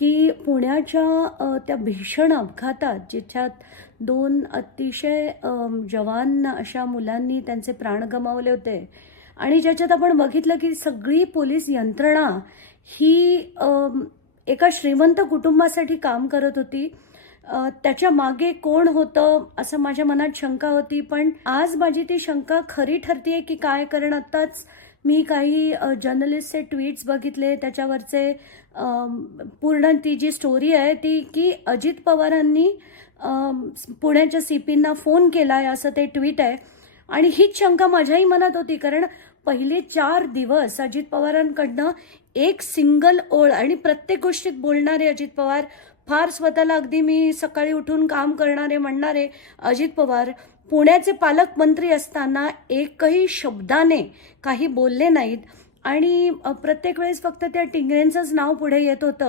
की पुण्याच्या त्या भीषण अपघातात जिच्यात दोन अतिशय जवान अशा मुलांनी त्यांचे प्राण गमावले होते. आणि ज्याच्यात आपण बघितलं की सगळी पोलीस यंत्रणा ही एका श्रीमंत कुटुंबासाठी काम करत होती. त्याच्यामागे कोण होतं असं माझ्या मनात शंका होती पण आज माझी ती शंका खरी ठरते की काय? कारण आत्ताच मी काही जर्नलिस्टचे ट्विट्स बघितले त्याच्यावरचे पूर्ण ती जी स्टोरी आहे ती की अजित पवारांनी पुण्याच्या सी पींना फोन केला आहे असं ते ट्विट आहे. आणि हीच शंका माझ्याही मनात होती कारण पहिले चार दिवस अजित पवारांकडनं एक सिंगल ओळ आणि प्रत्येक गोष्टीत बोलणारे अजित पवार फार स्वतःला अगदी मी सकाळी उठून काम करणारे म्हणणारे अजित पवार पुण्याचे पालकमंत्री असताना एकही शब्दाने काही बोलले नाहीत. आणि प्रत्येक वेळेस फक्त त्या टिंगरेंचंच नाव पुढे येत होतं.